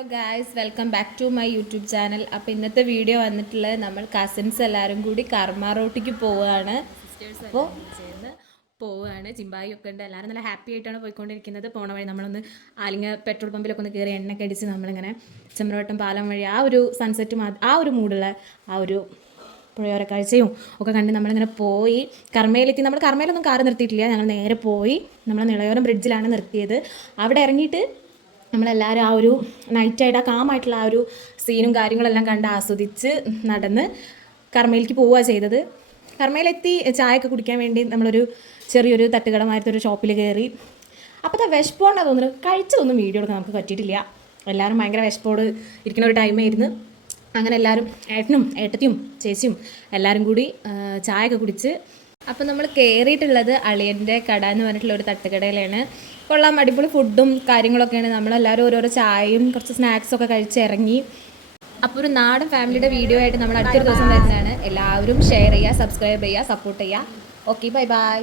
Hello guys, welcome back to my YouTube channel. അപ്പോൾ ഇന്നത്തെ video വന്നിട്ടുള്ളത് നമ്മൾ കസിൻസ് എല്ലാവരും കൂടി കർമ്മ റോട്ടിക്ക് പോവുകയാണ്. സിസ്റ്റേഴ്സ് അപ്പോൾ ചേർന്ന് പോവുകയാണ്. ചിമ്പായി ഒക്കെ ഉണ്ട്. എല്ലാവരും നല്ല ഹാപ്പി ആയിട്ടാണ് പോയിക്കൊണ്ടിരിക്കുന്നത്. പോണ വഴി നമ്മളൊന്ന് ആലിങ്ങ പെട്രോൾ പമ്പിലൊക്കെ ഒന്ന് കയറി എണ്ണയൊക്കെ അടിച്ച് നമ്മളിങ്ങനെ ചെമ്പ്രവട്ടം പാലം വഴി ആ ഒരു സൺസെറ്റും ആ ഒരു മൂടുള്ള ആ ഒരു പുഴയോര കാഴ്ചയും ഒക്കെ കണ്ട് നമ്മളിങ്ങനെ പോയി കർമ്മയിലെത്തി. നമ്മൾ കർമ്മയിലൊന്നും കാറ് നിർത്തിയിട്ടില്ല. ഞങ്ങൾ നേരെ പോയി നമ്മൾ നിളയോരം ബ്രിഡ്ജിലാണ് നിർത്തിയത്. അവിടെ ഇറങ്ങിയിട്ട് നമ്മളെല്ലാവരും ആ ഒരു നൈറ്റായിട്ട് ആ കാമായിട്ടുള്ള ആ ഒരു സീനും കാര്യങ്ങളെല്ലാം കണ്ട് ആസ്വദിച്ച് നടന്ന് കർമ്മയിലേക്ക് പോവുക ചെയ്തത്. കർമ്മയിലെത്തി ചായയൊക്കെ കുടിക്കാൻ വേണ്ടി നമ്മളൊരു ചെറിയൊരു തട്ടുകടമായിട്ടൊരു ഷോപ്പിൽ കയറി. അപ്പോൾ വിശപ്പോണ്ടാണ് തോന്നുന്നത്, കഴിച്ചതൊന്നും വീഡിയോ എടുക്കാൻ നമുക്ക് പറ്റിയിട്ടില്ല. എല്ലാവരും ഭയങ്കര വിശപ്പോട് ഇരിക്കുന്ന ഒരു ടൈമായിരുന്നു. അങ്ങനെ എല്ലാവരും ഏട്ടനും ഏട്ടത്തിയും ചേച്ചിയും എല്ലാവരും കൂടി ചായയൊക്കെ കുടിച്ച് അപ്പോൾ നമ്മൾ കയറിയിട്ടുള്ളത് അളിയൻ്റെ കട എന്ന് പറഞ്ഞിട്ടുള്ള ഒരു തട്ടുകടയിലാണ്. കൊള്ളാം, അടിപൊളി ഫുഡും കാര്യങ്ങളൊക്കെയാണ്. നമ്മളെല്ലാവരും ഓരോരോ ചായയും കുറച്ച് സ്നാക്സൊക്കെ കഴിച്ചിറങ്ങി. അപ്പോൾ ഒരു നാടൻ ഫാമിലിയുടെ വീഡിയോ ആയിട്ട് നമ്മൾ അടുത്തൊരു ദിവസം വരുന്നതാണ്. എല്ലാവരും ഷെയർ ചെയ്യുക, സബ്സ്ക്രൈബ് ചെയ്യുക, സപ്പോർട്ട് ചെയ്യുക. Okay, bye bye.